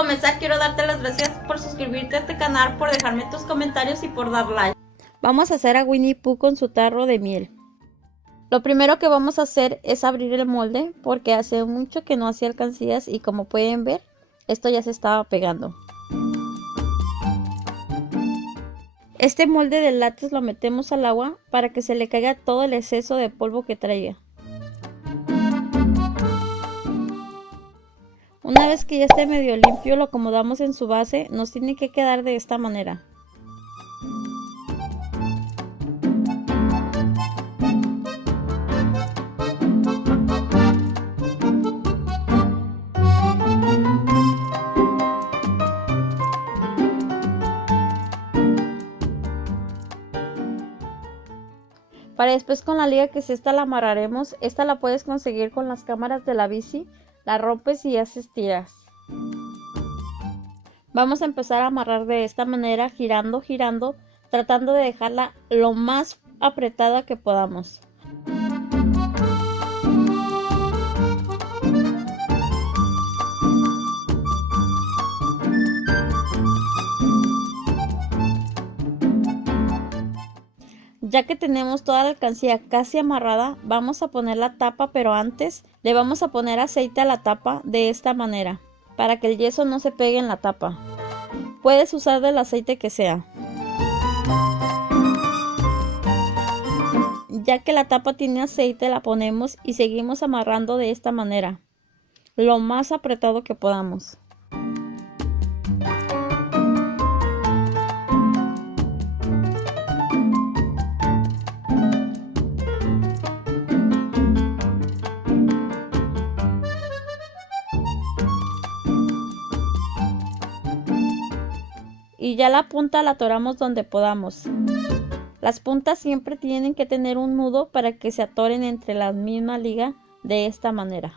comenzar quiero darte las gracias por suscribirte a este canal, por dejarme tus comentarios y por dar like. Vamos a hacer a Winnie Pooh con su tarro de miel. Lo primero que vamos a hacer es abrir el molde porque hace mucho que no hacía alcancías y como pueden ver, esto ya se estaba pegando. Este molde de látex lo metemos al agua para que se le caiga todo el exceso de polvo que traiga. Una vez que ya esté medio limpio, lo acomodamos en su base. Nos tiene que quedar de esta manera. Para después con la liga que es esta la amarraremos. Esta la puedes conseguir con las cámaras de la bici. La rompes y haces tiras. Vamos a empezar a amarrar de esta manera, girando, tratando de dejarla lo más apretada que podamos. Ya que tenemos toda la alcancía casi amarrada, vamos a poner la tapa, pero antes le vamos a poner aceite a la tapa de esta manera, para que el yeso no se pegue en la tapa. Puedes usar del aceite que sea. Ya que la tapa tiene aceite, la ponemos y seguimos amarrando de esta manera, lo más apretado que podamos. Y ya la punta la atoramos donde podamos. Las puntas siempre tienen que tener un nudo para que se atoren entre la misma liga de esta manera.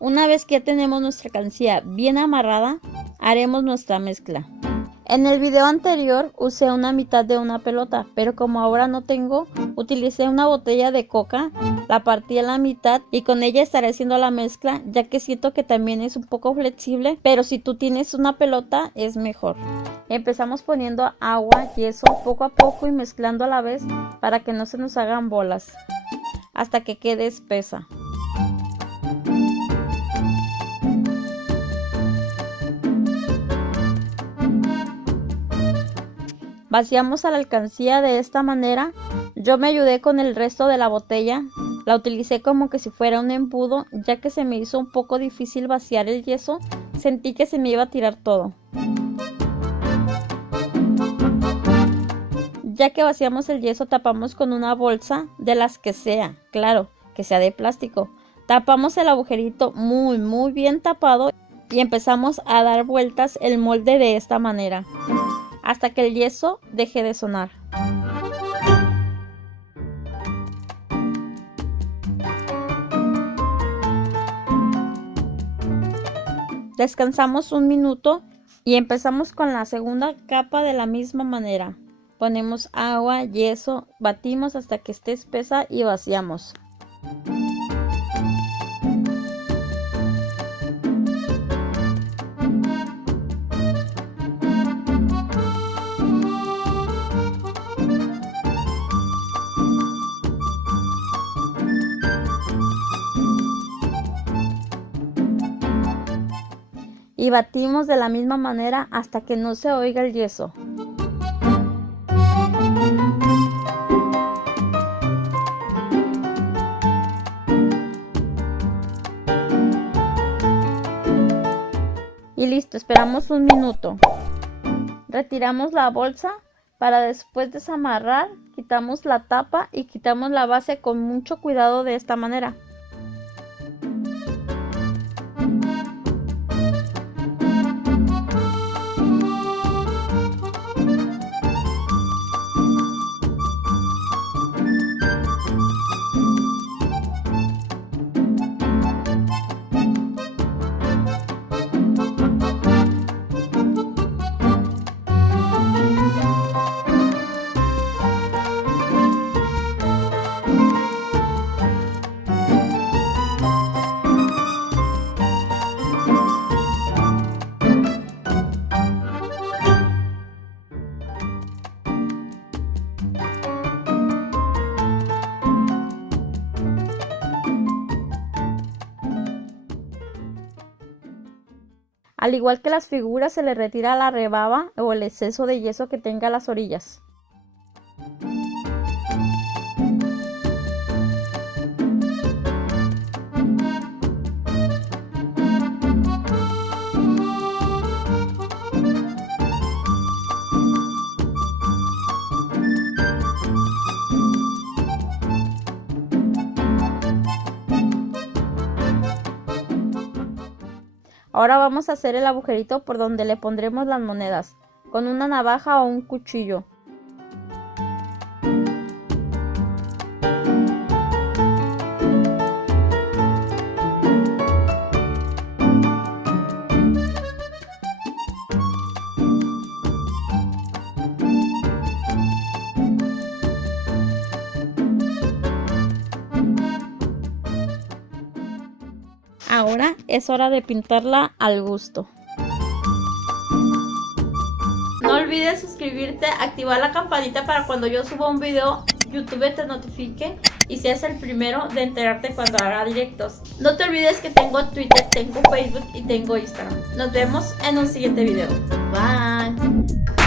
Una vez que ya tenemos nuestra alcancía bien amarrada, haremos nuestra mezcla. En el video anterior usé una mitad de una pelota, pero como ahora no tengo, utilicé una botella de coca, la partí a la mitad y con ella estaré haciendo la mezcla, ya que siento que también es un poco flexible, pero si tú tienes una pelota es mejor. Empezamos poniendo agua, yeso poco a poco y mezclando a la vez para que no se nos hagan bolas, hasta que quede espesa. Vaciamos a la alcancía de esta manera. Yo me ayudé con el resto de la botella. La utilicé como que si fuera un embudo, ya que se me hizo un poco difícil vaciar el yeso. Sentí que se me iba a tirar todo. Ya que vaciamos el yeso, tapamos con una bolsa de las que sea, claro, que sea de plástico. Tapamos el agujerito muy bien tapado y empezamos a dar vueltas el molde de esta manera, hasta que el yeso deje de sonar. Descansamos un minuto y empezamos con la segunda capa de la misma manera. Ponemos agua, yeso, batimos hasta que esté espesa y vaciamos. Y batimos de la misma manera hasta que no se oiga el yeso. Y listo, esperamos un minuto. Retiramos la bolsa para después desamarrar, quitamos la tapa y quitamos la base con mucho cuidado de esta manera. Al igual que las figuras, se le retira la rebaba o el exceso de yeso que tenga a las orillas. Ahora vamos a hacer el agujerito por donde le pondremos las monedas, con una navaja o un cuchillo. Ahora es hora de pintarla al gusto. No olvides suscribirte, activar la campanita para cuando yo suba un video, YouTube te notifique y seas el primero de enterarte cuando haga directos. No te olvides que tengo Twitter, tengo Facebook y tengo Instagram. Nos vemos en un siguiente video. Bye.